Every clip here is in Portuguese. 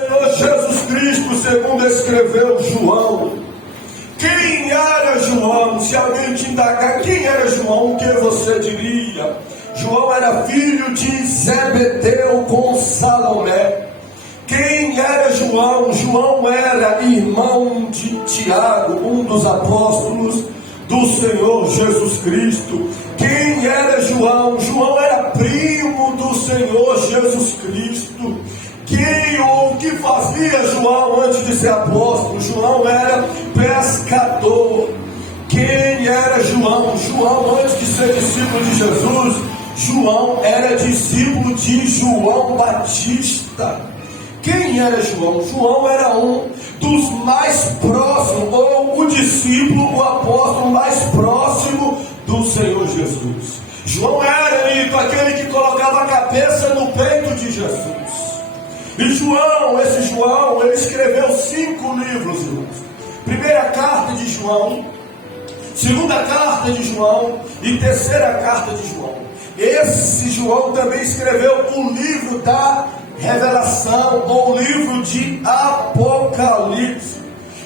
Senhor Jesus Cristo, segundo escreveu João. Quem era João? Se alguém te indagar quem era João, o que você diria? João era filho de Zebedeu com Salomé. Quem era João? João era irmão de Tiago, um dos apóstolos do Senhor Jesus Cristo. Quem era João? João era primo do Senhor Jesus Cristo. O que fazia João antes de ser apóstolo? João era pescador. Quem era João? João, antes de ser discípulo de Jesus, João era discípulo de João Batista. Quem era João? João era um dos mais próximos, ou o discípulo, o apóstolo mais próximo do Senhor Jesus. João era, aquele que colocava a cabeça no peito de Jesus. E esse João, ele escreveu 5 livros, irmãos. Primeira carta de João, segunda carta de João e terceira carta de João. Esse João também escreveu o livro da Revelação, ou o livro de Apocalipse.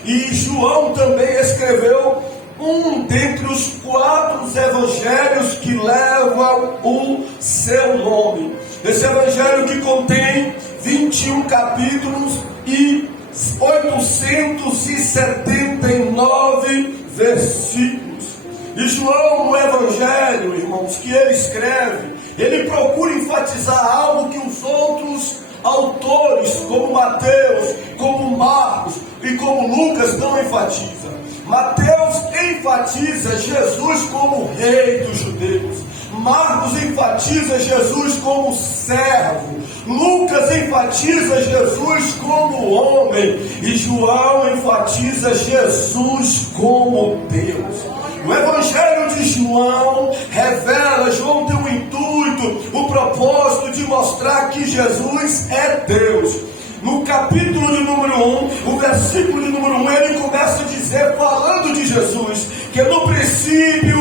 E João também escreveu um dentre os 4 evangelhos que levam o seu nome. Esse evangelho que contém 21 capítulos e 879 versículos. E João, no evangelho, irmãos, que ele escreve, ele procura enfatizar algo que os outros autores, como Mateus, como Marcos e como Lucas, não enfatizam. Mateus enfatiza Jesus como rei dos judeus. Marcos enfatiza Jesus como servo. Lucas enfatiza Jesus como homem. E João enfatiza Jesus como Deus. O Evangelho de João revela, João tem o intuito, o propósito de mostrar que Jesus é Deus. No capítulo de número 1, o versículo de número 1, ele começa a dizer, falando de Jesus, que no princípio,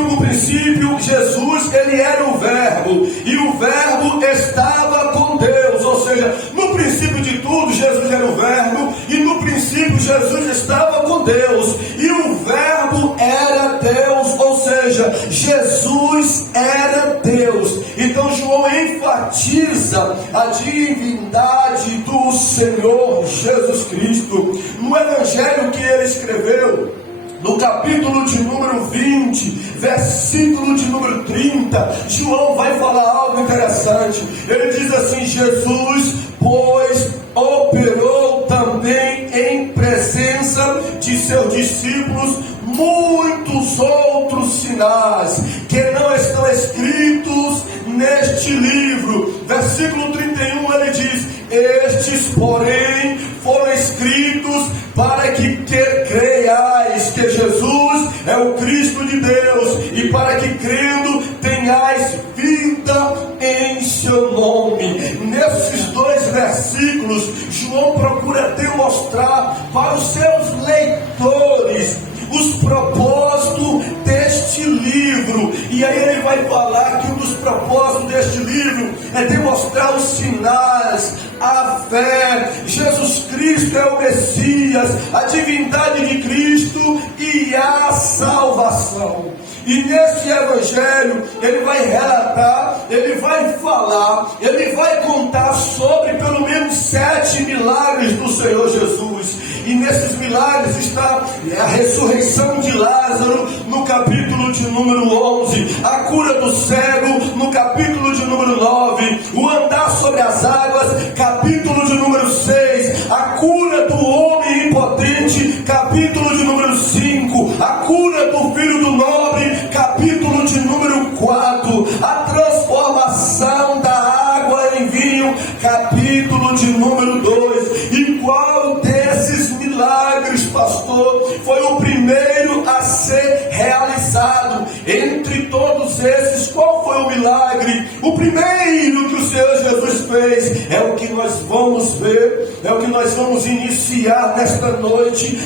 Jesus, ele era o Verbo, e o Verbo estava com Deus, ou seja, no princípio de tudo, Jesus era o Verbo, e no princípio, Jesus estava com Deus, e o Verbo era Deus, ou seja, Jesus era Deus. Então João enfatiza a divindade do Senhor Jesus Cristo. No evangelho que ele escreveu, no capítulo de número 20, versículo de número 30, João vai falar algo interessante. Ele diz assim: Jesus, pois, operou também em presença de seus discípulos muitos outros sinais que não estão escritos neste livro. Versículo 31, ele diz: estes, porém, foram escritos para que creiais que Jesus é o Cristo de Deus, e para que crendo tenhais vida em seu nome. Nesses 2 versículos, João procura demonstrar para os seus leitores os propósitos deste livro. E aí ele vai falar que um dos propósitos deste livro é demonstrar os sinais, a fé. Jesus Cristo é o Messias, a divindade de Cristo e a salvação. E neste evangelho ele vai relatar, ele vai falar, ele vai contar sobre pelo menos 7 milagres do Senhor Jesus. E nesses milagres está a ressurreição de Lázaro no capítulo de número 11, a cura do cego no capítulo de número 9, o andar sobre as águas, capítulo de número 6, a cura do homem impotente, capítulo de número 5, a cura do filho do nobre, capítulo de número 4, a transformação da água em vinho, capítulo de número 2. E qual desses milagres, pastor, foi o primeiro a ser realizado? Entre todos esses, qual foi o milagre? O primeiro que o Senhor Jesus fez é o que nós vamos ver, é o que nós vamos iniciar nesta noite,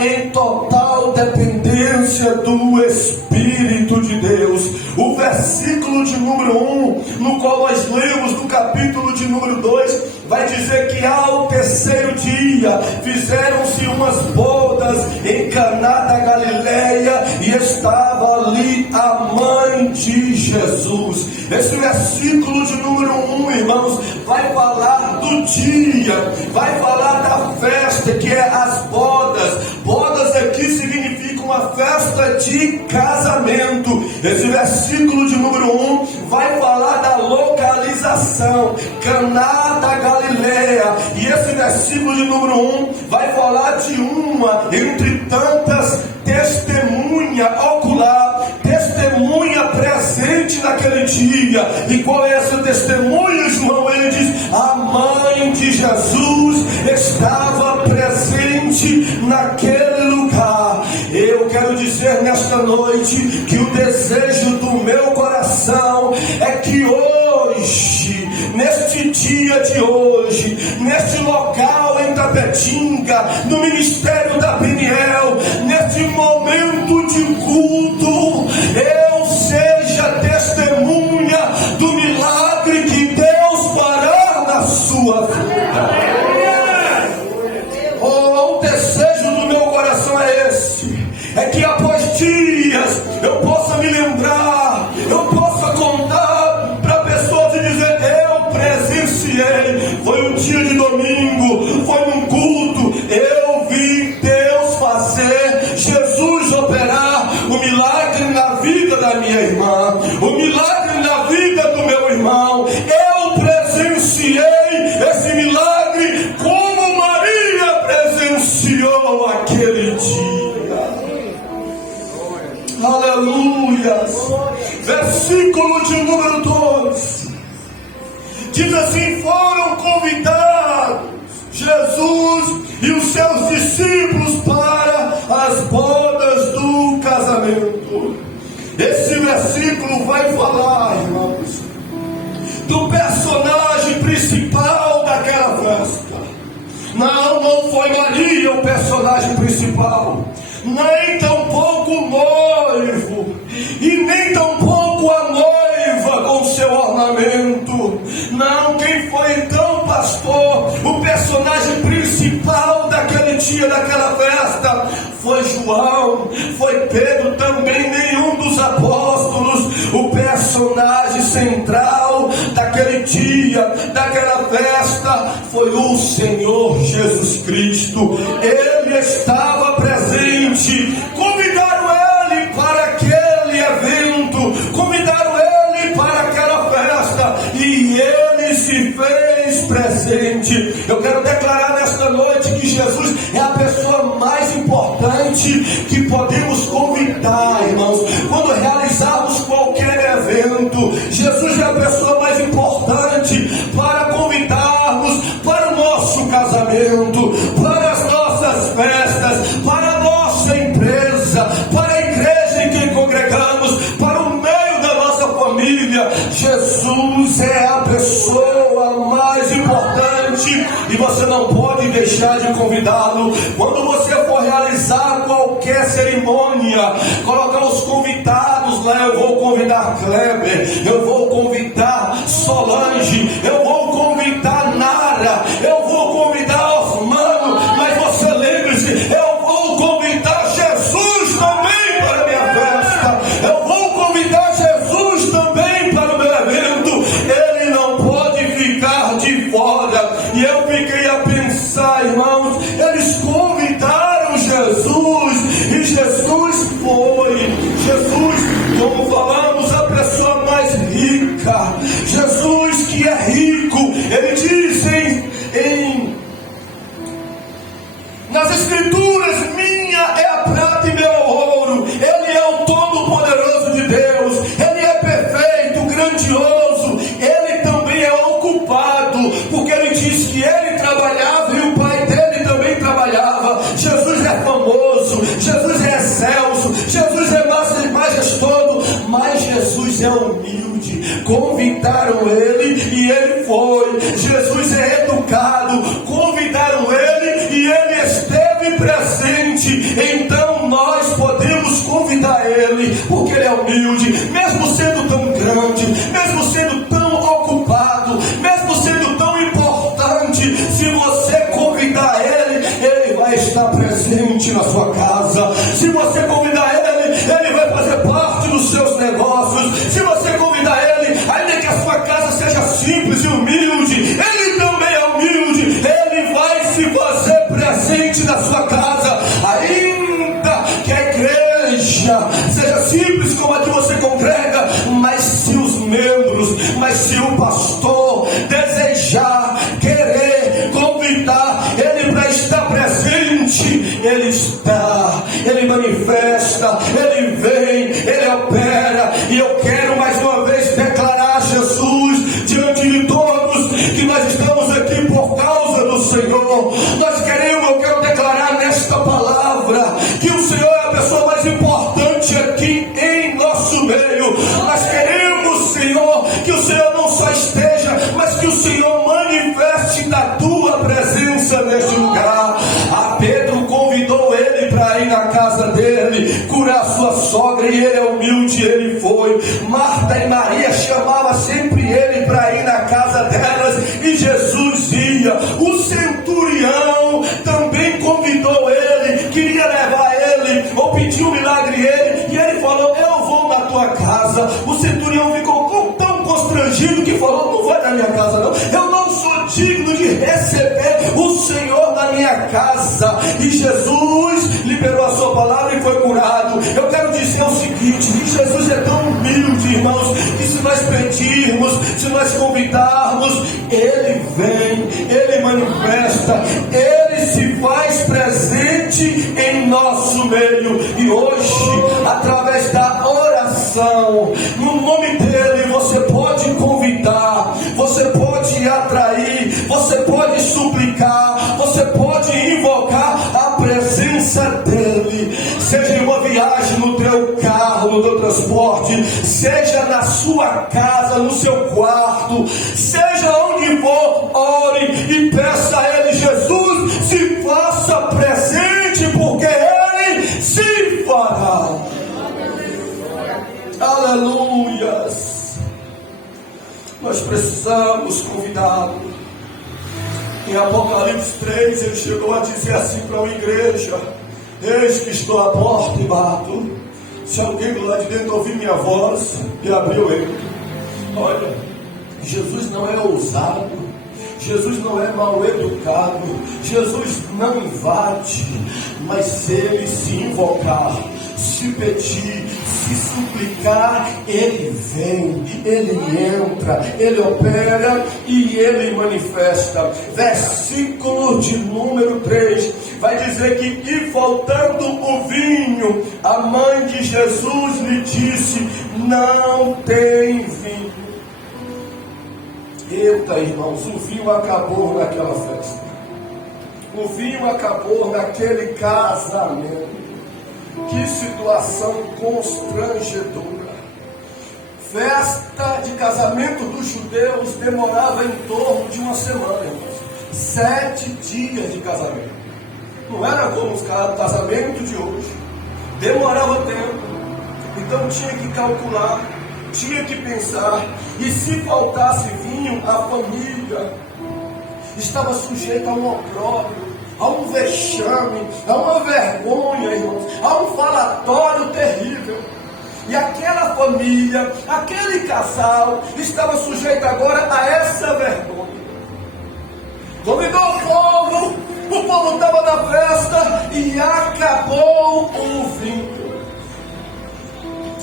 em total dependência do Espírito de Deus. O versículo de número 1, no qual nós lemos no capítulo de número 2, vai dizer que ao terceiro dia fizeram-se umas bodas em Caná da Galileia e estava ali a mãe de Jesus. Esse versículo de número 1, irmãos, vai falar do dia, vai falar da festa, que é as bodas. Bodas aqui significa uma festa de casamento. Esse versículo de número 1 vai falar da localização, Caná da Galileia. E esse versículo de número 1 vai falar de uma entre tantas testemunha ocular, testemunha presente naquele dia. E qual é essa testemunha, João? Ele diz: a mãe de Jesus estava presente naquele lugar. Eu quero dizer nesta noite que o desejo do meu coração é que hoje, neste dia de hoje, neste local em Tapetinga, no ministério da Peniel, neste momento de culto, eu seja testemunha do milagre que Deus fará na sua vida. O desejo do meu coração é esse, é que após dias eu possa me lembrar, eu possa contar para pessoas e dizer: eu presenciei, foi um dia de domingo, foi num culto, eu vi Deus fazer, Jesus operar o milagre na vida da minha irmã, o milagre na vida do meu irmão. Eu presenciei esse milagre como Maria presenciou aquele dia. Aleluia. Versículo de número 2 diz assim: foram convidados Jesus e os seus discípulos para as bodas do casamento. Esse versículo vai falar, irmãos, do personagem principal daquela festa. Não foi Maria o personagem principal, nem tampouco o noivo, e nem tampouco a noiva com seu ornamento. Não, quem foi então, pastor, o personagem principal daquele dia, daquela festa? Foi João, foi Pedro, também nenhum dos apóstolos. O personagem central daquele dia, daquela festa, foi o Senhor Jesus Cristo. Ele estava presente. Convidaram ele para aquele evento, convidaram ele para aquela festa, e ele se fez presente. Eu quero declarar nesta noite que Jesus é a pessoa mais importante que podemos convidar, irmãos, quando realizarmos qualquer evento. Jesus é a pessoa mais importante para convidarmos para o nosso casamento, para as nossas festas, para a nossa empresa, para a igreja em que congregamos, para o meio da nossa família. Jesus é a pessoa mais importante e você não pode deixar de convidá-lo. Quando você for realizar qualquer cerimônia, colocar os convidados lá: eu vou convidar Kleber, eu vou convidar Solange, eu vou convidar Nara, eu vou convidar Osmano, mas você lembre-se, eu vou convidar Jesus também para a minha festa, eu vou convidar Jesus também para o meu evento. Ele não pode ficar de fora. E eu fiquei a pensar, irmãos, eles convidaram Jesus, e Jesus foi. Jesus, como falamos, a pessoa mais rica. Jesus, que é rico, ele diz nas escrituras: minha é a prata e meu ouro. Ele é o todo-poderoso de Deus, ele é perfeito, grandioso. Ele também é ocupado, porque ele diz que ele trabalhava e o pai dele também trabalhava. Jesus é famoso, Jesus é excelso, Jesus é majestoso, mas Jesus é humilde. Convidaram ele e ele foi. Jesus é educado, convidaram ele e ele esteve presente. Então nós podemos convidar ele, porque ele é humilde, mesmo sendo tão grande, mesmo sendo tão ocupado, mesmo sendo tão importante. presente na sua casa. Se você convidar ele, ele vai fazer parte dos seus negócios. Se você convidar ele, ainda que a sua casa seja simples e humilde, ele também é humilde. Ele vai se fazer presente na sua casa, ainda que a igreja seja simples como a que você congrega. Mas se os membros, mas se o pastor desejar, querer convidar ele para estar presente, ele está, ele manifesta, ele vem, ele opera. E eu quero mais uma vez declarar, Jesus, diante de todos, que nós estamos aqui por causa do Senhor. Nós queremos, eu quero declarar nesta palavra, que o Senhor é a pessoa mais importante aqui em nosso meio. Nós queremos, Senhor, que o Senhor não só esteja, mas que o Senhor manifeste da tua presença neste lugar. A Pedro convidou ele para ir na casa dele, curar sua sogra, e ele é humilde, ele foi. Marta e Maria chamavam sempre ele para ir na casa delas, e Jesus ia. O centurião também convidou ele, queria levar ele, ou pediu um milagre ele, e ele falou: eu vou na tua casa. O centurião ficou tão constrangido que falou: não vai na minha casa não, eu não sou digno de receber o Senhor na minha casa. E Jesus liberou a sua palavra e foi curado. Eu quero dizer o seguinte, que Jesus é tão humilde, irmãos, que se nós pedirmos, se nós convidarmos, ele vem, ele manifesta, ele se faz presente em nosso meio. E hoje, através da oração, no nome dele, você pode convidar, você pode atrair, você pode suplicar, você pode invocar a presença dele. Seja em uma viagem, no teu carro, no teu transporte, seja na sua casa, no seu quarto, seja onde for, ore e peça a ele: Jesus, se faça presente, porque ele se fará. Aleluias. Nós precisamos convidá-lo. Em Apocalipse 3, ele chegou a dizer assim para uma igreja: eis que estou à porta e bato. Se alguém do lado de dentro ouvir minha voz e abrir, eu entro. Olha, Jesus não é ousado, Jesus não é mal educado, Jesus não invade, mas se ele se invocar, se pedir, se suplicar, ele vem, ele entra, ele opera e ele manifesta. Versículo de número 3 vai dizer que: e faltando o vinho, a mãe de Jesus lhe disse: não tem vinho. Eita, irmãos, o vinho acabou naquela festa, o vinho acabou naquele casamento. Que situação constrangedora. Festa de casamento dos judeus demorava em torno de uma semana, irmãos. 7 dias de casamento. Não era como os casamentos de hoje. Demorava tempo. Então tinha que calcular, tinha que pensar. E se faltasse vinho, a família estava sujeita a um opróbrio, a um vexame, a uma vergonha, irmãos, a um falatório terrível. E aquela família, aquele casal, estava sujeito agora a essa vergonha. Convidou o povo estava na festa e acabou o vinho.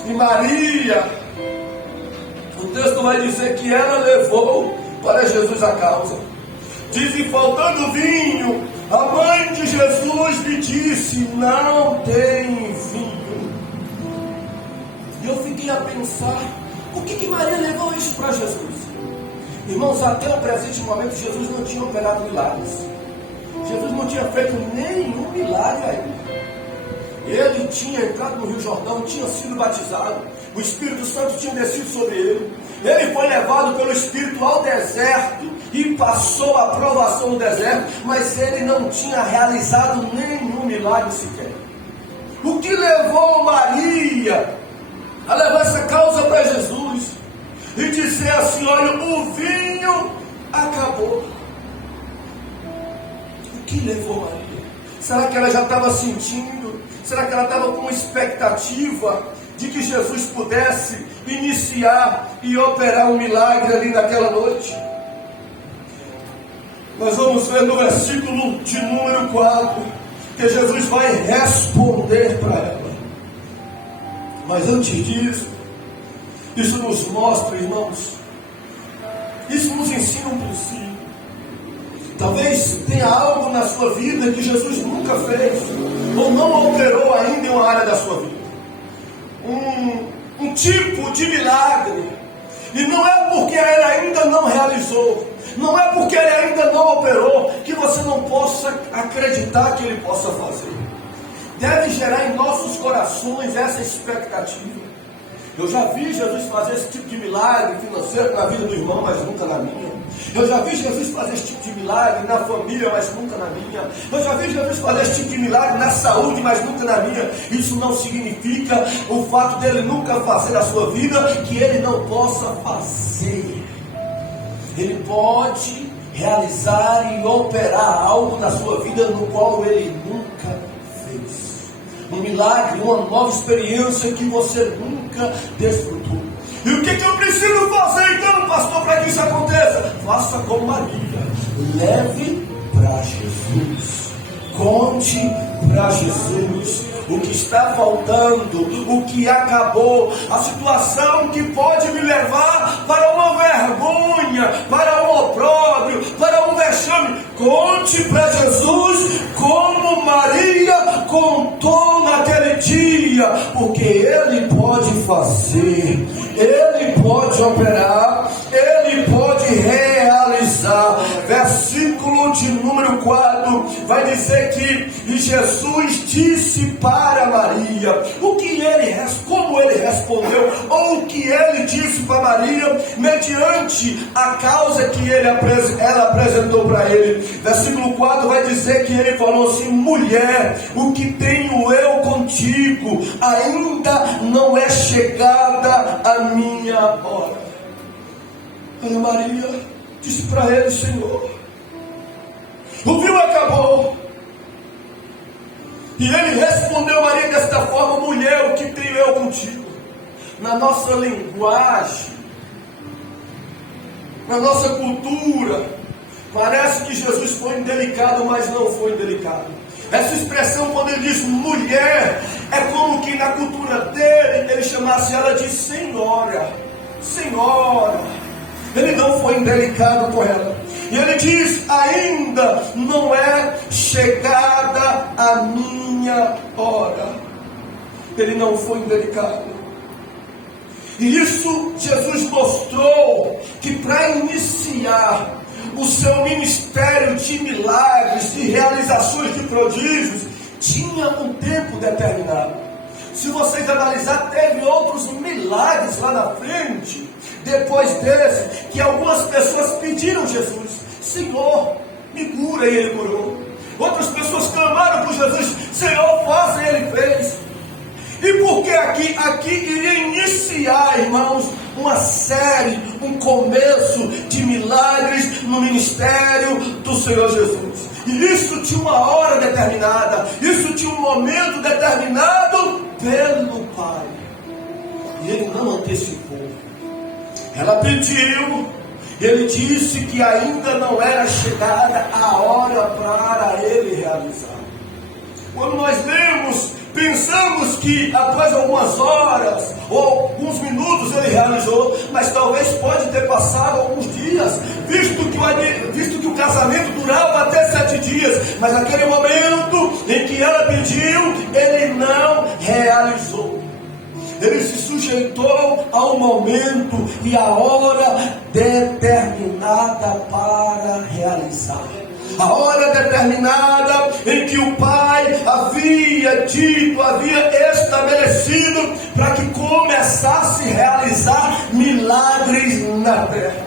E Maria, o texto vai dizer que ela levou para Jesus a causa. Diz: e faltando vinho, a mãe de Jesus lhe disse: não tem vinho. E eu fiquei a pensar: por que Maria levou isso para Jesus? Irmãos, até o presente momento Jesus não tinha operado milagres. Jesus não tinha feito nenhum milagre ainda. Ele tinha entrado no Rio Jordão, tinha sido batizado, o Espírito Santo tinha descido sobre ele. Ele foi levado pelo Espírito ao deserto e passou a provação no deserto, mas ele não tinha realizado nenhum milagre sequer. O que levou Maria a levar essa causa para Jesus e dizer assim: olha, o vinho acabou. O que levou Maria? Será que ela já estava sentindo? Será que ela estava com expectativa de que Jesus pudesse iniciar e operar um milagre ali naquela noite? Nós vamos ver no versículo de número 4, que Jesus vai responder para ela. Mas antes disso, isso nos mostra, irmãos, isso nos ensina um princípio. Talvez tenha algo na sua vida que Jesus nunca fez, ou não operou ainda em uma área da sua vida. Um tipo de milagre. E não é porque ele ainda não realizou, não é porque ele ainda não operou, que você não possa acreditar que ele possa fazer. Deve gerar em nossos corações essa expectativa. Eu já vi Jesus fazer esse tipo de milagre financeiro na vida do irmão, mas nunca na minha. Eu já vi Jesus fazer esse tipo de milagre na família, mas nunca na minha. Eu já vi Jesus fazer esse tipo de milagre na saúde, mas nunca na minha. Isso não significa o fato dele nunca fazer na sua vida, que ele não possa fazer. Ele pode realizar e operar algo na sua vida no qual ele nunca fez. Um milagre, uma nova experiência que você nunca desfrutou. E o que eu preciso fazer então, pastor, para que isso aconteça? Faça como Maria. Leve para Jesus. Conte para Jesus o que está faltando, o que acabou, a situação que pode me levar para uma vergonha, para um opróbrio, para um vexame. Conte para Jesus como Maria contou naquele dia, porque Ele pode fazer, Ele pode operar, Ele pode realizar. Versículo de número 4 vai dizer que Jesus disse para Maria como ele respondeu, ou o que ele disse para Maria, mediante a causa que ela apresentou para ele. Versículo 4 vai dizer que ele falou assim: mulher, o que tenho eu contigo, ainda não é chegada a minha hora. Ana Maria disse para ele: Senhor, o vinho acabou. E ele respondeu a Maria desta forma: mulher, o que tenho eu contigo? Na nossa linguagem, na nossa cultura, parece que Jesus foi indelicado, mas não foi indelicado. Essa expressão, quando ele diz mulher, é como que na cultura dele, ele chamasse ela de senhora. Senhora. Ele não foi indelicado com ela. E ele diz: ainda não é chegada a minha hora. Ele não foi indelicado. E isso Jesus mostrou que para iniciar o seu ministério de milagres, de realizações de prodígios, tinha um tempo determinado. Se vocês analisar, teve outros milagres lá na frente, depois desse, que algumas pessoas pediram a Jesus: Senhor, me cura, e ele curou. Outras pessoas clamaram por Jesus: Senhor, faça, e ele fez. E porque aqui iria iniciar, irmãos, uma série, um começo de milagres no ministério do Senhor Jesus. E isso tinha uma hora determinada, isso tinha um momento determinado pelo Pai. E ele não antecipou. Ela pediu, ele disse que ainda não era chegada a hora para ele realizar. Quando nós lemos, pensamos que após algumas horas ou alguns minutos ele realizou, mas talvez pode ter passado alguns dias, visto que o casamento durava até 7 dias, mas naquele momento em que ela pediu, ele não realizou. Ele se sujeitou ao momento e à hora determinada para realizar. A hora determinada em que o Pai havia dito, havia estabelecido para que começasse a realizar milagres na terra.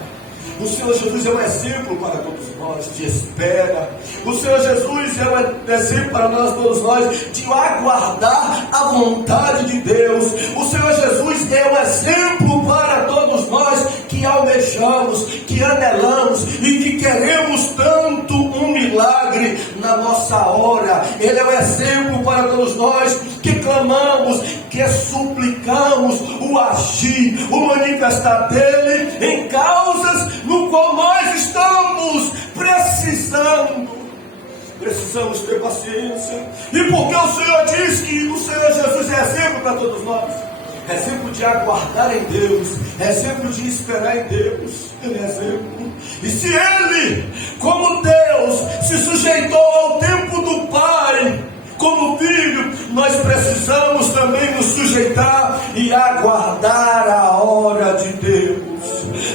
O Senhor Jesus é um exemplo para todos nós de espera. O Senhor Jesus é um exemplo para todos nós de aguardar a vontade de Deus. O Senhor Jesus é um exemplo para todos nós que que almejamos, que anelamos e que queremos tanto um milagre na nossa hora. Ele é o exemplo para todos nós que clamamos, que suplicamos o agir, o manifestar dele em causas no qual nós estamos precisando. Precisamos ter paciência. E porque o Senhor diz que o Senhor Jesus é exemplo para todos nós, exemplo de aguardar em Deus, exemplo de esperar em Deus. Ele é exemplo. E se Ele, como Deus, se sujeitou ao tempo do Pai, como filho, nós precisamos também nos sujeitar e aguardar a hora de Deus.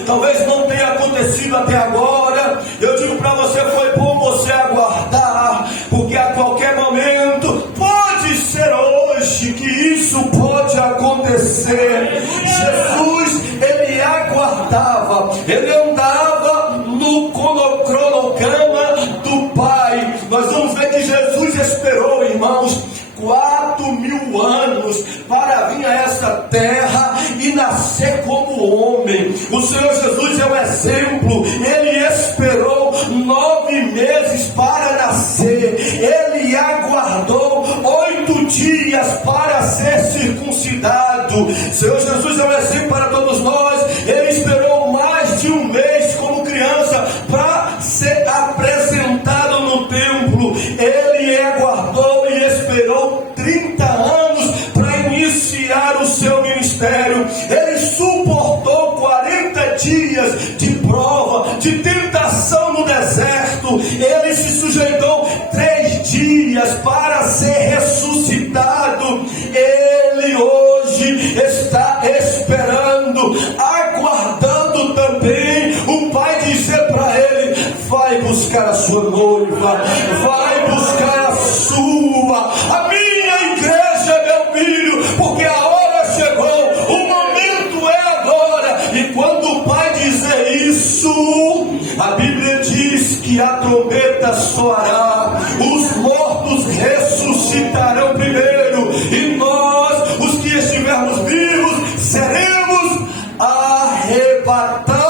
Talvez não tenha acontecido até agora. Eu digo para você, foi bom você aguardar, porque a qualquer momento, pode ser hoje que isso pode acontecer. Jesus, ele aguardava, ele andava no cronograma do Pai. Nós vamos ver que Jesus esperou, irmãos, 4.000 anos para vir a essa terra e nascer como homem. O Senhor Jesus é um exemplo. Ele esperou 9 meses para nascer. Ele aguardou 8 dias para ser circuncidado. O Senhor Jesus é um exemplo para todos nós. Ele esperou mais de 1 mês como criança para ser apresentado no templo. Ele aguardou e esperou 30 anos para iniciar o seu ministério. Ele suportou 40 dias de prova, de tentação no deserto. Ele se sujeitou 3 dias para ser ressuscitado. Ele hoje está esperando, aguardando também o Pai dizer para ele: vai buscar a sua noiva, vai buscar a sua, a minha igreja, meu filho, porque a hora chegou, o momento é agora. E quando o Pai dizer isso, a Bíblia diz que a trombeta soará, os mortos ressuscitarão primeiro, e nós, os que estivermos vivos, seremos arrebatados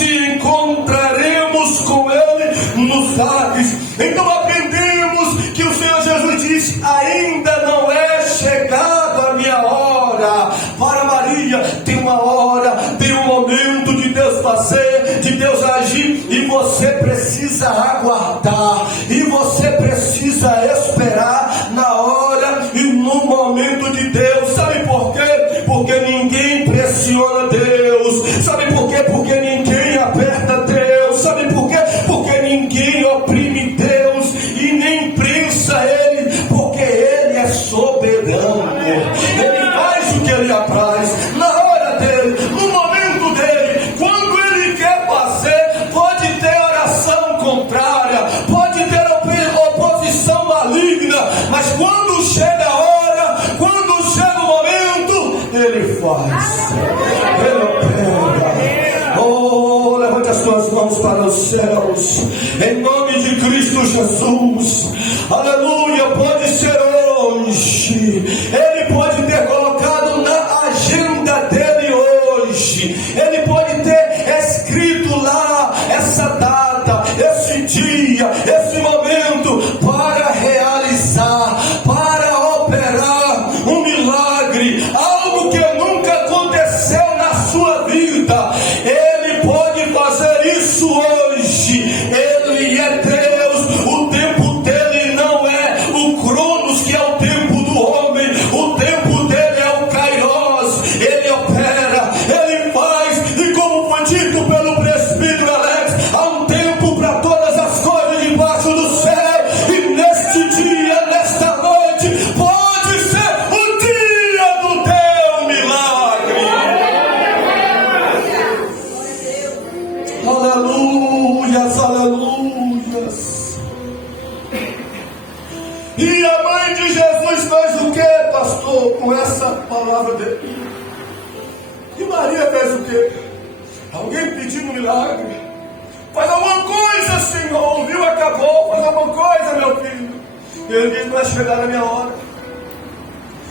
e encontraremos com Ele nos ares. Então aprendemos que o Senhor Jesus disse: ainda não é chegada a minha hora. Para Maria tem uma hora, tem um momento de Deus fazer, de Deus agir, e você precisa aguardar, e você precisa esperar na hora e no momento de Deus. Sabe por quê? Porque ninguém pressiona Deus. Sabe por quê? Porque ninguém aperta Deus. Sabe por quê? Porque ninguém oprime Deus e nem prensa Ele, porque Ele é soberano. Ele faz o que Ele apraz, na hora dele, no momento dele, quando Ele quer fazer. Pode ter oração contrária, pode ter oposição maligna, mas quando chega a hora, quando chega o momento, Ele faz, Ele opera. Oh, levante as suas mãos para os céus, em nome de Cristo Jesus. Aleluia. Pode ser hoje, Ele pode ter colocado na agenda dele hoje, Ele pode ter escrito lá essa data, esse dia, esse momento, para realizar, para operar um milagre, algo que nunca aconteceu na sua vida. Ele pode fazer isso hoje. Ele é Deus. O tempo dele não é o Cronos, que é o tempo do homem. O tempo dele é o Kairos. Ele opera, ele faz, e como foi dito pelo presbítero Alex, há um tempo para todas as coisas debaixo do céu. E neste dia, nesta noite, pode ser o dia do teu milagre. Aleluias, aleluias. E a mãe de Jesus fez o que, pastor, com essa palavra dele? E Maria fez o que? Alguém pedindo um milagre? Faz alguma coisa, Senhor. Ouviu, acabou. Faz alguma coisa, meu filho. E ele diz: não é chegada a minha hora,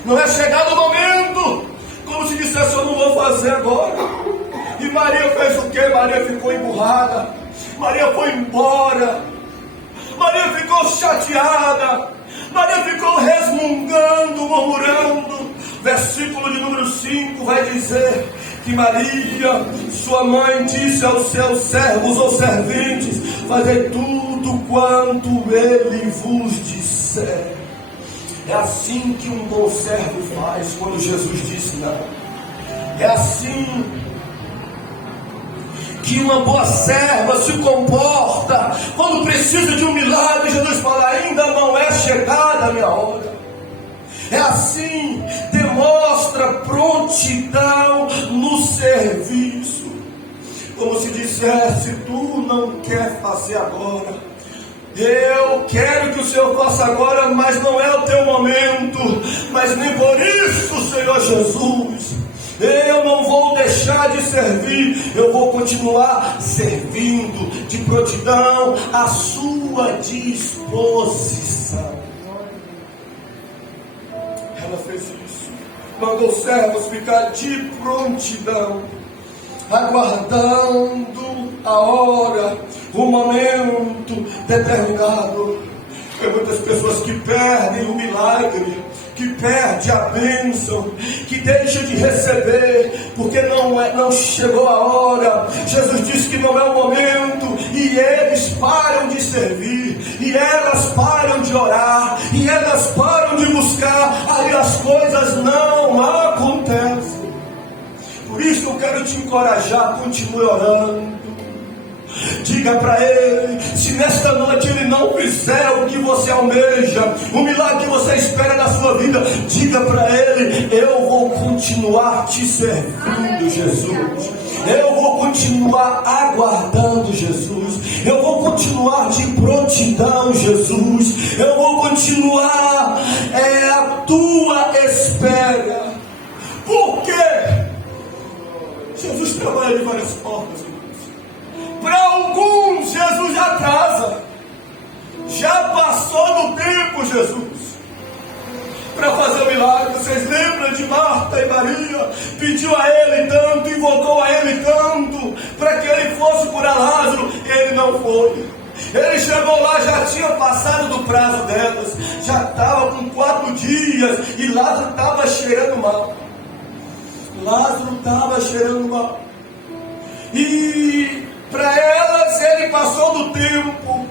não é chegado o momento. Como se dissesse: eu não vou fazer agora. E Maria fez o quê? Maria ficou emburrada. Maria foi embora. Maria ficou chateada. Maria ficou resmungando, murmurando. Versículo de número 5 vai dizer que Maria, sua mãe, disse aos seus servos ou serventes: fazei tudo quanto ele vos disser. É assim que um bom servo faz quando Jesus disse não. É assim que uma boa serva se comporta quando precisa de um milagre. Jesus fala: ainda não é chegada a minha hora. É assim, demonstra prontidão no serviço, como se dissesse: tu não quer fazer agora, eu quero que o Senhor faça agora, mas não é o teu momento. Mas nem por isso, Senhor Jesus, eu não vou deixar de servir, eu vou continuar servindo de prontidão à sua disposição. Ela fez isso, mandou os servos ficar de prontidão, aguardando a hora, o momento determinado. Tem muitas pessoas que perdem o milagre, que perdem a bênção, que deixam de receber, porque não chegou a hora. Jesus disse que não é o momento, e eles param de servir, e elas param de orar, e elas param de buscar, aí as coisas não acontecem. Por isso eu quero te encorajar: continue orando. Diga para ele, se nesta noite ele não fizer o que você almeja, o milagre que você espera na sua vida, diga para ele: eu vou continuar te servindo, Jesus. Eu vou continuar aguardando, Jesus. Eu vou continuar de prontidão, Jesus. Eu vou continuar a tua espera. Por quê? Jesus trabalha de várias formas, irmãos. Para alguns, Jesus já atrasa. Já passou do tempo, Jesus, para fazer o milagre. Vocês lembram de Marta e Maria? Pediu a ele tanto, invocou a ele tanto, para que ele fosse curar Lázaro. Ele não foi. Ele chegou lá, já tinha passado do prazo delas. Já estava com 4 dias e Lázaro estava cheirando mal. Lázaro estava cheirando mal. E para elas ele passou do tempo,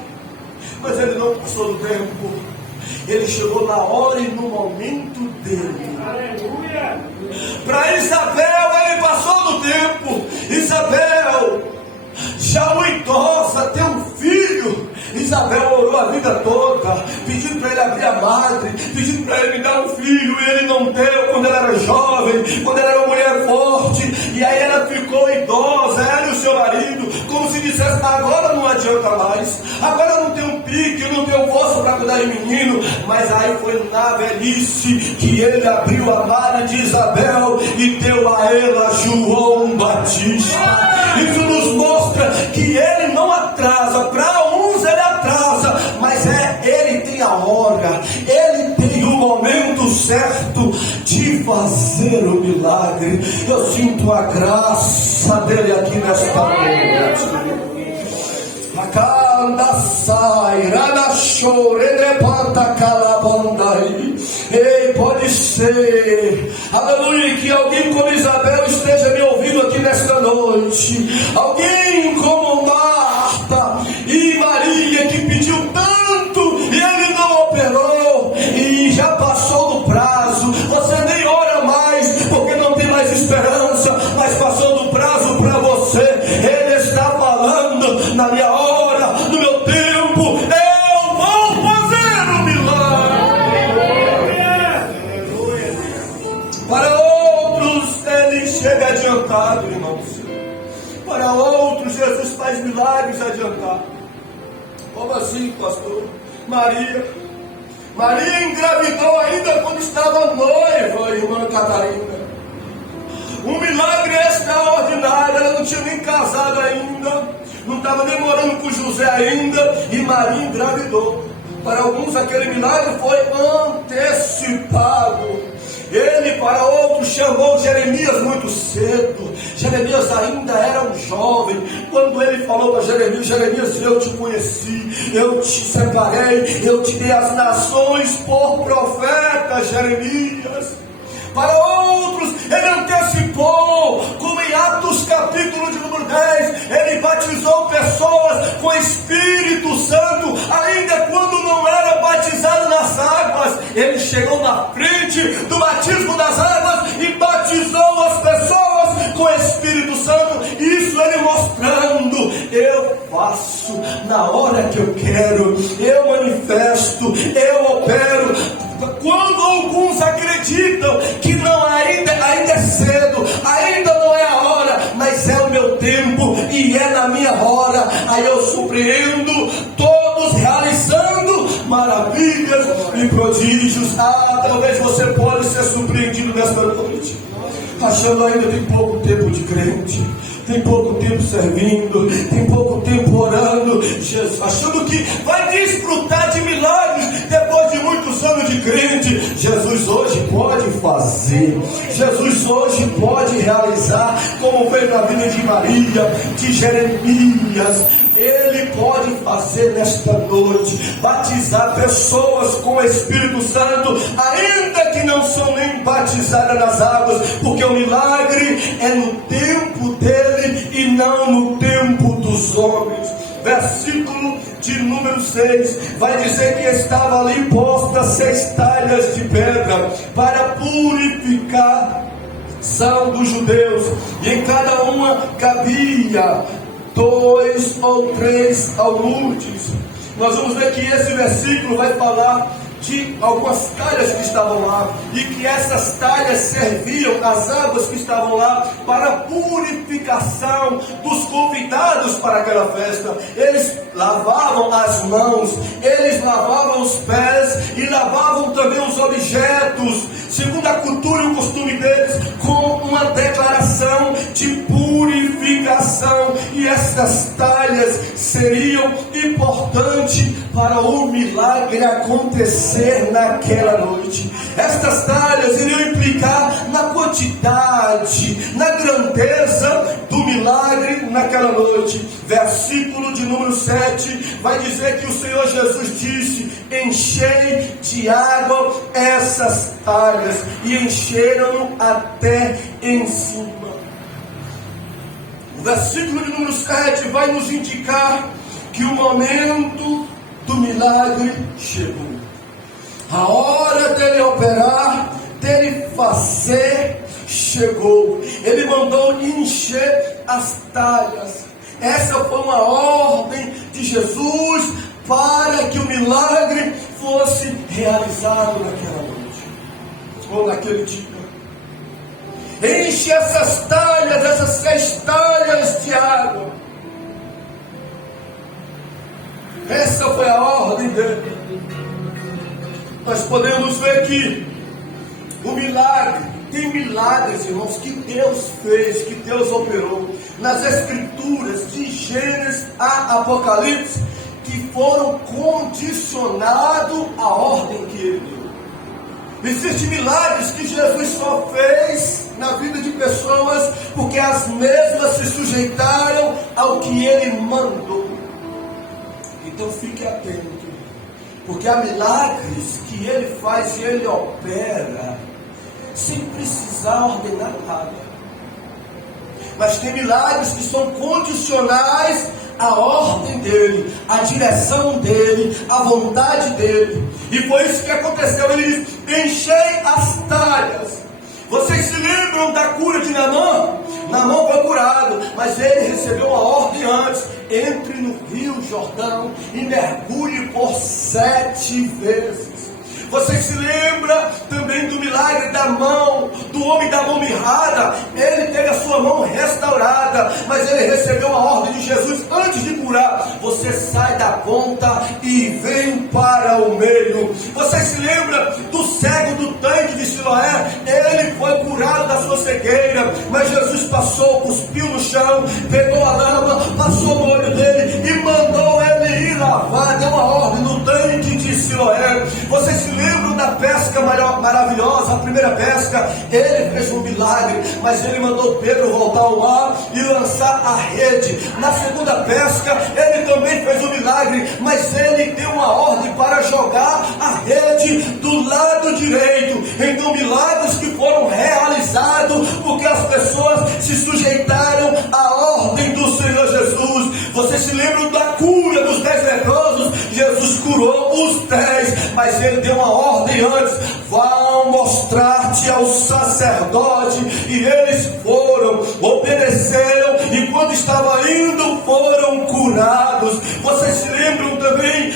mas ele não passou do tempo. Ele chegou na hora e no momento dele. Aleluia! Para Isabel ele passou do tempo. Isabel, já uma idosa, tem um filho. Isabel orou a vida toda, pedindo para ele abrir a madre, pedindo para ele me dar um filho, e ele não deu quando ela era jovem, quando ela era uma mulher forte. E aí ela ficou idosa, ela e o seu marido, como se dissesse: agora não adianta mais, agora eu não tenho pique, eu não tenho força para cuidar de menino. Mas aí foi na velhice que ele abriu a madre de Isabel e deu a ela João Batista. Isso nos mostra que ele não atrasa. Para uns ele atrasa, mas ele tem a hora, ele tem o momento certo de fazer o milagre. Eu sinto a graça dele aqui nesta noite. Ei, pode ser, aleluia, que alguém como Isabel esteja me ouvindo aqui nesta noite. Alguém como Marta e Maria, que pediu tanto e ele não operou, e já passou do prazo. Você nem ora mais porque não tem mais esperança, mas passou do prazo para você. Ele está falando: na minha hora, no meu tempo, eu vou fazer o milagre. Para outros ele chega adiantado, irmãos. Para outros Jesus faz milagres adiantados. Como assim, pastor? Maria engravidou ainda quando estava noiva, irmã Catarina. Um milagre extraordinário. Ela não tinha nem casado ainda, não estava nem morando com José ainda, e Maria engravidou. Para alguns aquele milagre foi antecipado. Ele, para outros, chamou Jeremias muito cedo. Jeremias ainda era um jovem. Quando ele falou para Jeremias: Jeremias, eu te conheci, eu te separei, eu te dei as nações por profeta, Jeremias. Para outros, ele antecipou, como em Atos capítulo de número 10, ele batizou pessoas com Espírito Santo, ainda quando não era batizado nas águas. Ele chegou na frente do batismo das águas e batizou as pessoas com Espírito Santo. Isso ele mostrando: eu faço na hora que eu quero, eu manifesto, eu opero. Quando alguns acreditam que não, ainda é cedo, ainda não é a hora, mas é o meu tempo e é na minha hora, aí eu surpreendo todos realizando maravilhas e prodígios. Talvez você pode ser surpreendido nesta noite, achando ainda tem pouco tempo de crente, tem pouco tempo servindo, tem pouco tempo orando, achando que vai desfrutar de milagres depois de muitos anos de crente. Jesus hoje pode fazer, Jesus hoje pode realizar, como veio na vida de Maria, de Jeremias. Ele pode fazer nesta noite, batizar pessoas com o Espírito Santo, ainda que não são nem batizadas nas águas, porque o milagre é no tempo dele e não no tempo dos homens. Versículo de número 6 vai dizer que estava ali postas 6 talhas de pedra para purificação dos judeus, e em cada uma cabia 2 ou 3 almudes. Nós vamos ver que esse versículo vai falar de algumas talhas que estavam lá, e que essas talhas serviam, as águas que estavam lá, para a purificação dos convidados para aquela festa. Eles lavavam as mãos, eles lavavam os pés e lavavam também os objetos, segundo a cultura e o costume deles, como uma declaração de purificação. E essas talhas seriam importantes para o milagre acontecer naquela noite. Estas talhas iriam implicar na quantidade, na grandeza do milagre naquela noite. Versículo de número 7 vai dizer que o Senhor Jesus disse: enchei de água essas talhas, e encheram até em cima. O versículo de número 7 vai nos indicar que o momento do milagre chegou. A hora dele operar, dele fazer, chegou. Ele mandou encher as talhas. Essa foi uma ordem de Jesus para que o milagre fosse realizado naquela noite, ou naquele dia. Enche essas talhas, essas 6 talhas de água. Essa foi a ordem dele. Nós podemos ver que o milagre, tem milagres, irmãos, que Deus fez, que Deus operou nas Escrituras, de Gênesis a Apocalipse, que foram condicionados à ordem que Ele deu. Existem milagres que Jesus só fez na vida de pessoas porque as mesmas se sujeitaram ao que Ele mandou. Então fique atento, porque há milagres que Ele faz e Ele opera sem precisar ordenar nada. Mas tem milagres que são condicionais à ordem dEle, à direção dEle, à vontade dEle. E foi isso que aconteceu. Ele diz: enchei as talhas. Vocês se lembram da cura de Naamã? Naamã foi curado, mas ele recebeu uma ordem antes: entre no rio Jordão e mergulhe por 7 vezes. Vocês se lembram também do milagre da mão, do homem da mão mirrada? Ele teve a sua mão restaurada, mas ele recebeu a ordem de Jesus antes de curar: você sai da ponta e vem para o meio. Vocês se lembram do cego do tanque de Siloé? Ele foi curado da sua cegueira, mas Jesus passou, cuspiu no chão, pegou a lama, passou no olho dele e mandou ele ir lavar. Deu uma ordem no tanque de Siloé. Vocês se lembram na pesca maravilhosa, a primeira pesca, ele fez um milagre, mas ele mandou Pedro voltar ao mar e lançar a rede. Na segunda pesca, ele também fez um milagre, mas ele deu uma ordem para jogar a rede do lado direito. Então, milagres que foram realizados porque as pessoas se sujeitaram à ordem do Senhor Jesus. Vocês se lembram da cura dos 10 leprosos? Jesus curou os 10, mas ele deu uma ordem antes: vão mostrar-te ao sacerdote. E eles foram, obedeceram, e quando estava indo, foram curados. Vocês se lembram também,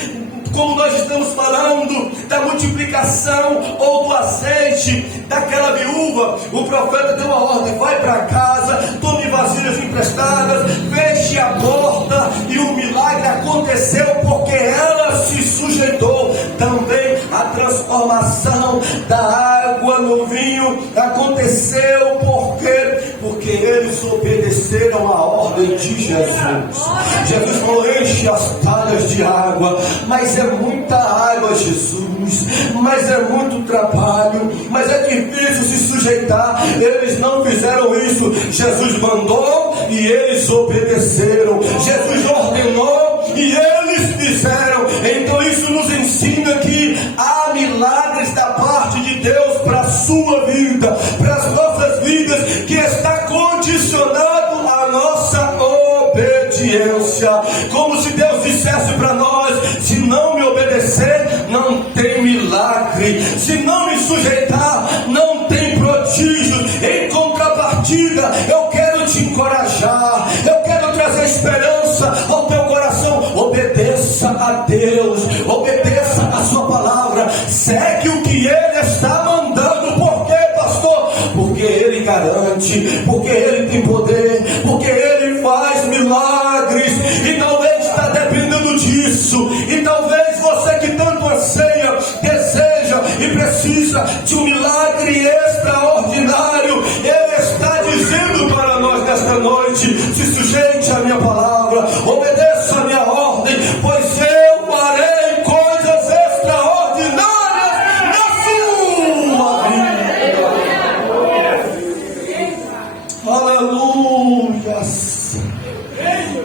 como nós estamos falando da multiplicação ou do azeite daquela viúva? O profeta deu uma ordem: vai para casa, tome vasilhas emprestadas, feche a porta, e o milagre aconteceu porque ela se sujeitou. Também a transformação da água no vinho aconteceu porque eles obedeceram a ordem de Jesus. Jesus falou: enche as talhas de água. Mas é muita água, Jesus, mas é muito trabalho, mas é difícil se sujeitar. Eles não fizeram isso. Jesus mandou e eles obedeceram. Jesus ordenou e eles fizeram. Então isso nos ensina que há milagres da parte de Deus para a sua vida, para as nossas vidas, que está condicionado à nossa obediência. Como se Deus dissesse para nós: se não me obedecer, não tem milagre. Se não me sujeitar, não tem prodígio. Em contrapartida, eu quero te encorajar, eu quero trazer esperança ao teu coração. Obedeça a Deus, obedeça a sua palavra, segue o que Ele está mandando. Por quê, pastor? Porque Ele garante, porque Ele tem poder, porque Ele faz milagres. E talvez está dependendo disso. E talvez você que tanto anseia, deseja e precisa de um milagre extraordinário, Ele está dizendo para nós nesta noite: se sujeite à minha palavra, obedeça a minha ordem, pois eu farei coisas extraordinárias na sua vida. Aleluia.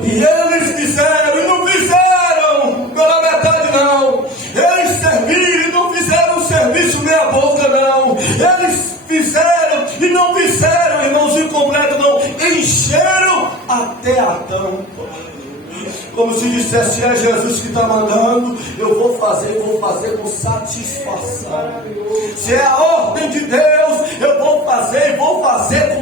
E eles fizeram e não fizeram pela metade, não. Eles serviram e não fizeram um serviço meia boca, não. Eles fizeram e não fizeram, irmãos, incompleto, não. Encheram até a tampa. Como se dissesse: é Jesus que está mandando, eu vou fazer com satisfação. Se é a ordem de Deus, eu vou fazer com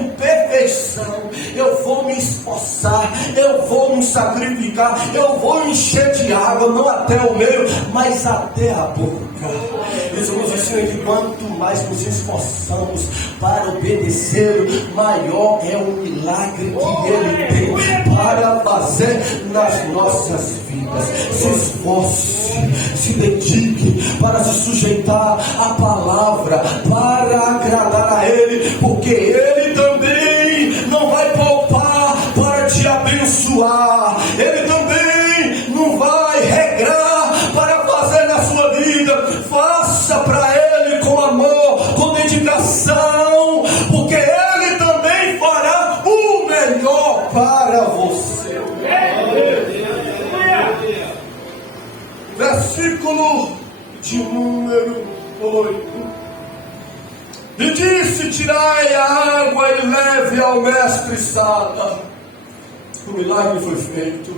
perfeição. Eu vou me esforçar, eu vou me sacrificar, eu vou encher de água, não até o meio, mas até a boca. Isso nos ensina que quanto mais nos esforçamos para obedecer, maior é o milagre que Ele tem para fazer nas nossas vidas. Se esforce, se dedique para se sujeitar à palavra, para agradar a Ele, porque Ele também não vai poupar para te abençoar. Ele também não vai regrar para fazer na sua vida. Faça para Ele com amor, com dedicação, porque Ele também fará o melhor para você. Versículo de número 8. E disse: tirai a água e leve ao mestre Sala. O milagre foi feito,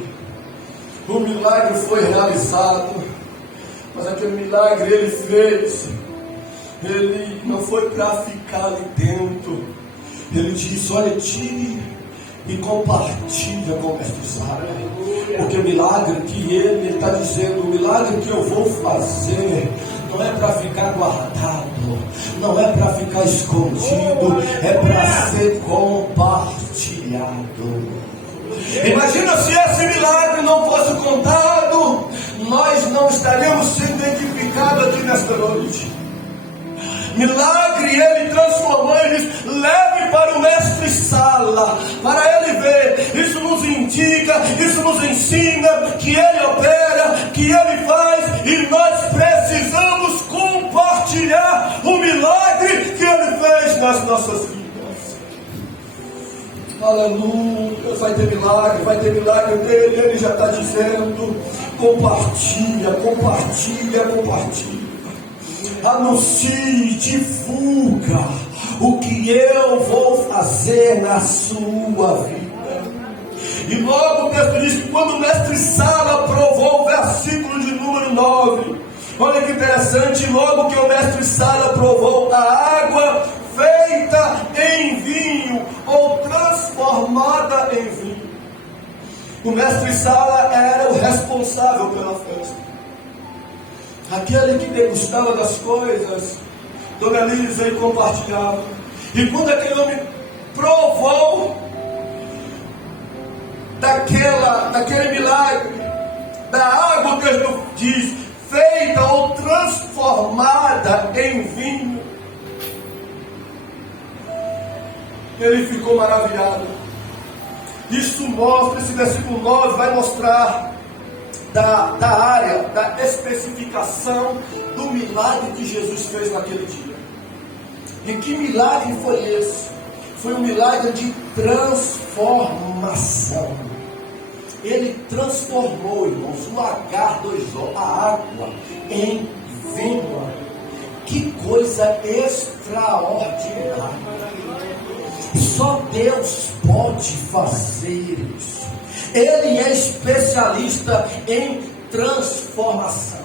o milagre foi realizado, mas aquele milagre Ele fez, Ele não foi para ficar ali dentro. Ele disse: olha, tire e compartilha com o mestre Sala, porque o milagre que Ele está dizendo, o milagre que eu vou fazer, não é para ficar guardado, não é para ficar escondido, é para ser compartilhado. Imagina se esse milagre não fosse contado, nós não estaríamos sendo edificados aqui nesta noite. Milagre Ele transformou, Ele disse: leve para o mestre Sala, para ele ver. Isso nos indica, isso nos ensina que Ele opera, que Ele faz, e nós precisamos compartilhar Aleluia, vai ter milagre dele. Ele já está dizendo: compartilha, compartilha, compartilha. Anuncie, divulga o que eu vou fazer na sua vida. E logo o texto diz que quando o mestre Sala provou o versículo de número 9, olha que interessante, logo que o mestre Sala provou a água feita em vinho ou transformada em vinho. O mestre Sala era o responsável pela festa, aquele que degustava das coisas, Dona Lígia, e compartilhava. E quando aquele homem provou daquele milagre, da água, que Deus diz, feita ou transformada em vinho, ele ficou maravilhado. Isso mostra, esse versículo 9 vai mostrar da área, da especificação do milagre que Jesus fez naquele dia. E que milagre foi esse? Foi um milagre de transformação. Ele transformou, irmãos, o H2O, a água, em vinho. Que coisa extraordinária! Só Deus pode fazer isso. Ele é especialista em transformação,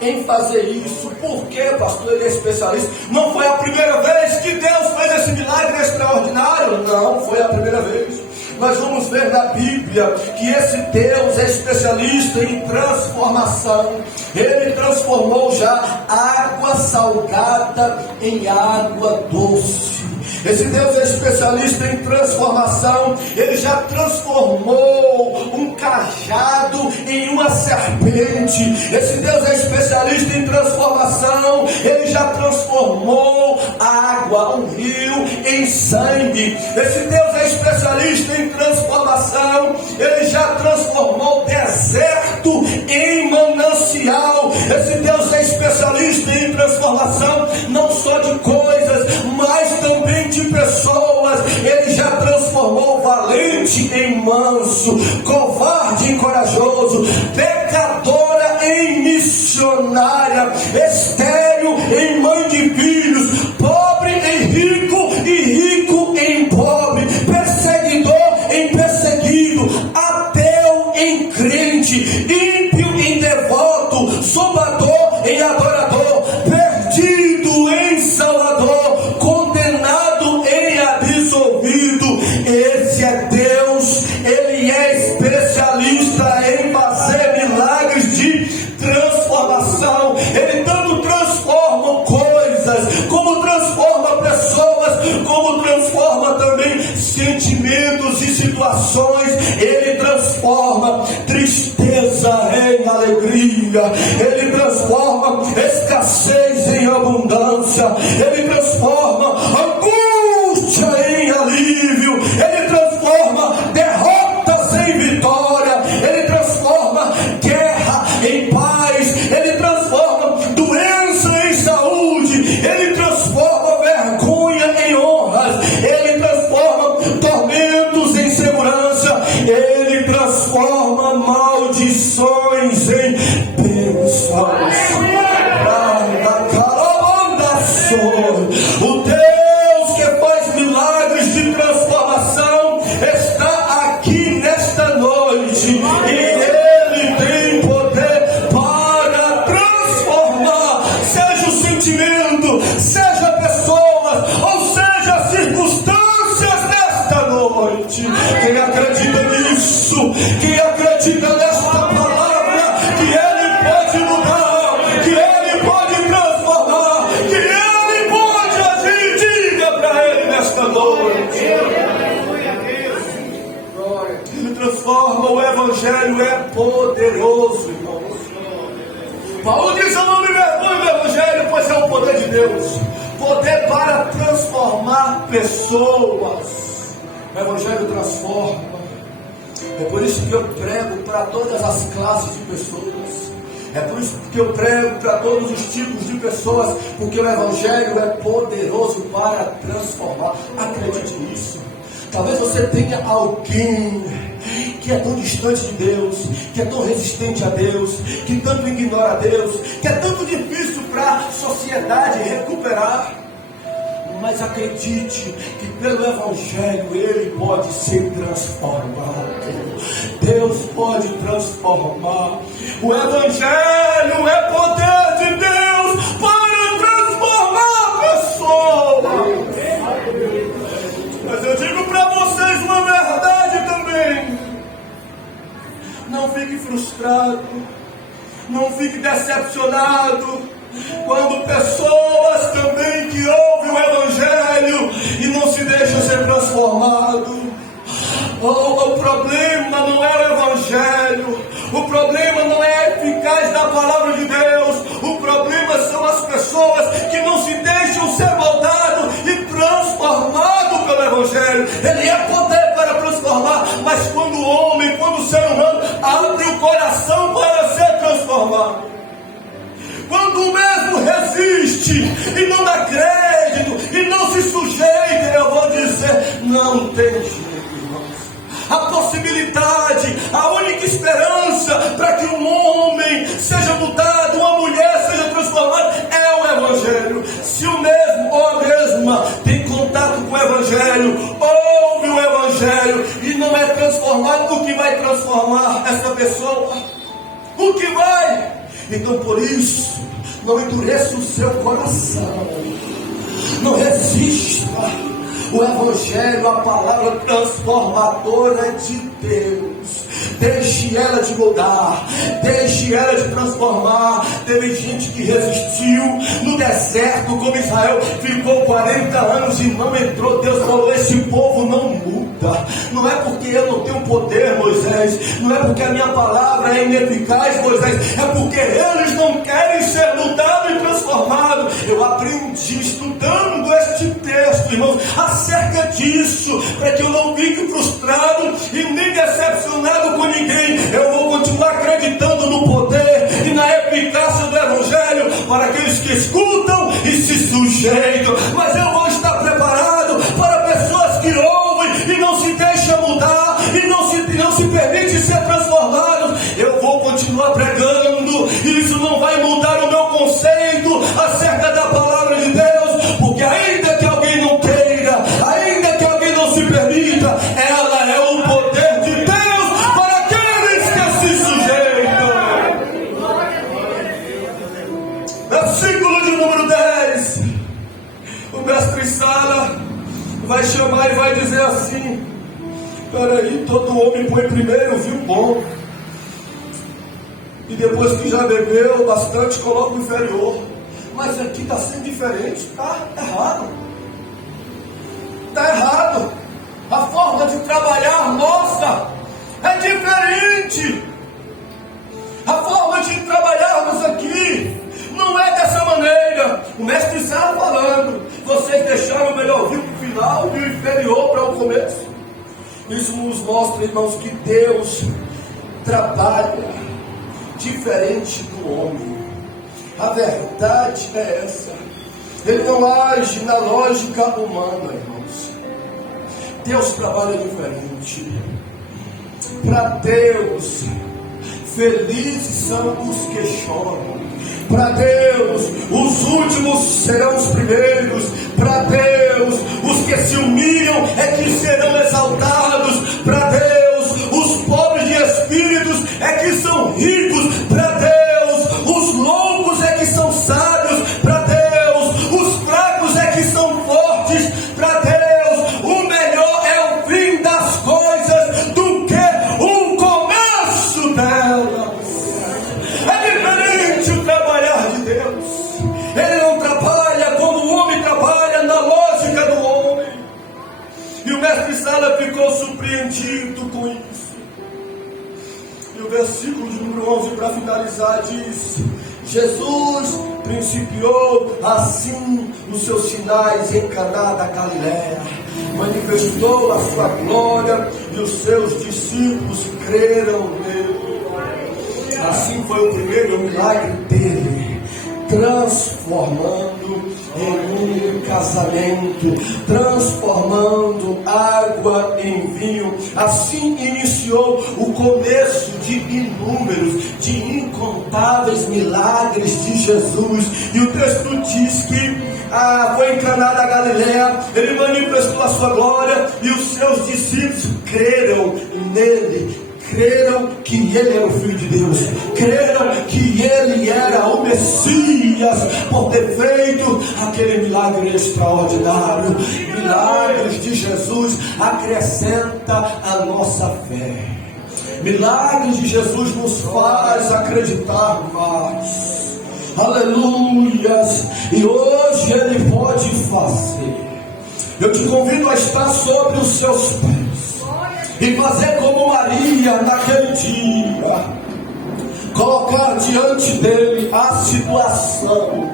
em fazer isso. Por que, pastor, ele é especialista? Não foi a primeira vez que Deus fez esse milagre extraordinário? Não, foi a primeira vez. Nós vamos ver na Bíblia que esse Deus é especialista em transformação. Ele transformou já água salgada em água doce. Esse Deus é especialista em transformação. Ele já transformou um cajado em uma serpente. Esse Deus é especialista em transformação. Ele já transformou água, um rio, em sangue. Esse Deus é especialista em transformação. Ele já transformou deserto em manancial. Esse Deus é especialista em transformação, não só de coisas, mas também de pessoas. Ele já transformou valente em manso, covarde em corajoso, pecadora em missionária, estéril em mãe de filhos, pobre em rico e rico em pobre, perseguidor em perseguido, ateu em crente, ímpio em devoto, zombador em adorador, perdido em salvador, condenado em absolvido. Esse é Deus. Ele é especialista em fazer milagres de transformação. Ele tanto transforma coisas, como transforma pessoas, como transforma também sentimentos e situações. Ele transforma tristeza em alegria. Ele transforma escassez em abundância. Ele transforma angústia em alívio. Ele transforma derrotas em vitória. Ele transforma guerra em paz. Ele transforma doença em saúde. Ele transforma vergonha em honras. Ele transforma tormentos em segurança. Ele transforma maldições em bênçãos. O Deus que faz milagres de transformação está aqui nesta noite, e Ele tem poder para transformar, seja o sentimento, seja pessoas, ou seja circunstâncias nesta noite. Quem acredita nisso, quem acredita nesta palavra, que Ele pode mudar, que Ele pode transformar, que Ele pode agir, diga para Ele nesta noite. Ele transforma. O Evangelho é poderoso, irmãos. Paulo diz: eu não me vergonho do Evangelho, pois é o poder de Deus, poder para transformar pessoas. O Evangelho transforma. É por isso que eu prego para todas as classes de pessoas. É por isso que eu prego para todos os tipos de pessoas, porque o Evangelho é poderoso para transformar. Acredite nisso. Talvez você tenha alguém que é tão distante de Deus, que é tão resistente a Deus, que tanto ignora a Deus, que é tanto difícil para a sociedade recuperar. Mas acredite que pelo Evangelho ele pode ser transformado. Deus pode transformar. O Evangelho é poder de Deus para transformar a pessoa. Mas eu digo para vocês uma verdade também. Não fique frustrado, não fique decepcionado quando pessoas também que ouvem o Evangelho e não se deixam ser transformados. O problema não é o Evangelho, o problema não é a eficácia da palavra de Deus, o problema são as pessoas que não se deixam ser moldados e transformados pelo Evangelho. Ele é poder para transformar, mas quando o homem, quando o ser humano abre o coração para ser transformado, quando o mesmo resiste e não dá crédito e não se sujeita, eu vou dizer, não tem jeito, irmãos. A possibilidade, a única esperança para que um homem seja mudado, uma mulher seja transformada, é o Evangelho. Se o mesmo ou a mesma tem contato com o Evangelho, ouve o Evangelho e não é transformado, o que vai transformar essa pessoa? O que vai? Então por isso, não endureça o seu coração, não resista. O Evangelho, a palavra transformadora de Deus, deixe ela de mudar, deixe ela de transformar. Teve gente que resistiu no deserto, como Israel, ficou 40 anos e não entrou. Deus falou, esse povo não muda. Não é porque eu não tenho poder, Moisés, não é porque a minha palavra é ineficaz, Moisés, é porque eles não querem ser mudados e transformados. Eu aprendi estudando este texto, irmãos, acerca disso, para que eu não fique frustrado e nem decepcionado com ninguém. Eu vou continuar acreditando no poder e na eficácia do Evangelho para aqueles que escutam e se sujeitam. Mas eu vou estar preparado para pessoas que ouvem e não se deixam mudar e não se permite ser transformados. Eu vou continuar pregando e isso não vai mudar o meu conceito acerca da palavra de Deus, porque ainda que alguém não queira, ainda que alguém não se permita, ela é o poder de Deus para aqueles que se sujeitam. Versículo de número 10. O mestre Sala vai chamar e vai dizer assim: peraí, todo homem põe primeiro o vinho bom, e depois que já bebeu bastante, coloca o inferior. Mas aqui está sendo diferente, está errado. Está errado. A forma de trabalhar nossa é diferente. A forma de trabalharmos aqui não é dessa maneira. O mestre está falando, vocês deixaram o melhor vinho para o final e o inferior para o começo. Isso nos mostra, irmãos, que Deus trabalha diferente do homem. A verdade é essa. Ele não age na lógica humana, irmãos. Deus trabalha diferente. Para Deus, felizes são os que choram. Para Deus, os últimos serão os primeiros. Para Deus, os que se humilham é que serão exaltados. Para Deus, os pobres de espíritos é que são ricos. Para Deus, os loucos é que são sábios. Para Deus, os fracos é que são fortes. Para Deus, o melhor é o fim das coisas do que o começo delas. É diferente o trabalhar de Deus. Ele não trabalha como o homem trabalha, na lógica do homem. E o mestre Sala ficou surpreendido com isso. E o versículo de número 11, para finalizar, diz: Jesus principiou assim os seus sinais em Caná da Galileia, manifestou a sua glória e os seus discípulos creram nele. Assim foi o primeiro milagre dele. transformando em um casamento, transformando água em vinho. Assim iniciou o começo de inúmeros, de incontáveis milagres de Jesus. E o texto diz que foi em Caná da Galileia, ele manifestou a sua glória e os seus discípulos creram nele. Creram que ele era o Filho de Deus, creram que ele era o Messias, por ter feito aquele milagre extraordinário. Milagres de Jesus acrescenta a nossa fé. Milagres de Jesus nos faz acreditar mais. Aleluias! E hoje ele pode fazer. Eu te convido a estar sobre os seus pés e fazer como Maria naquele dia, colocar diante dele a situação,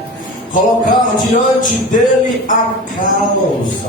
colocar diante dele a causa,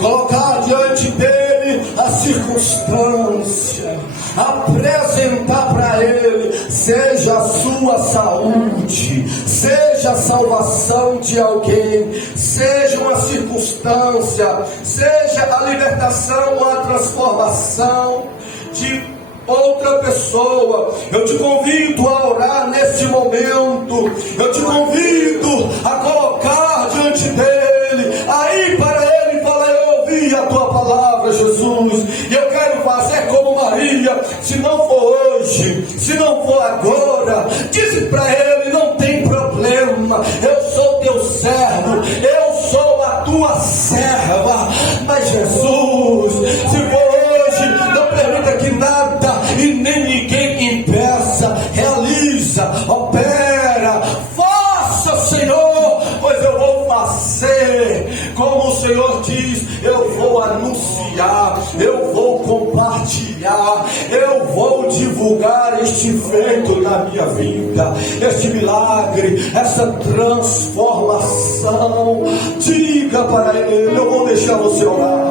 colocar diante dele a circunstância, apresentar para ele, seja a sua saúde, seja a salvação de alguém, seja uma circunstância, seja a libertação ou a transformação de outra pessoa. Eu te convido a orar nesse momento, eu te convido a colocar diante dele, aí para ele falar: eu ouvi a tua palavra, Jesus, e eu quero fazer como Maria. Se não for hoje, se não for agora, diz para ele: não tem problema, eu sou teu servo, eu sou a tua serva. Mas Jesus, se for hoje, não permita que nada e nem ninguém impeça. Realiza, opera, faça, Senhor, pois eu vou fazer como o Senhor diz. Eu vou anunciar, eu vou compartilhar, eu vou divulgar este feito na minha vida, este milagre, essa transformação. Diga para ele, eu vou deixar você orar.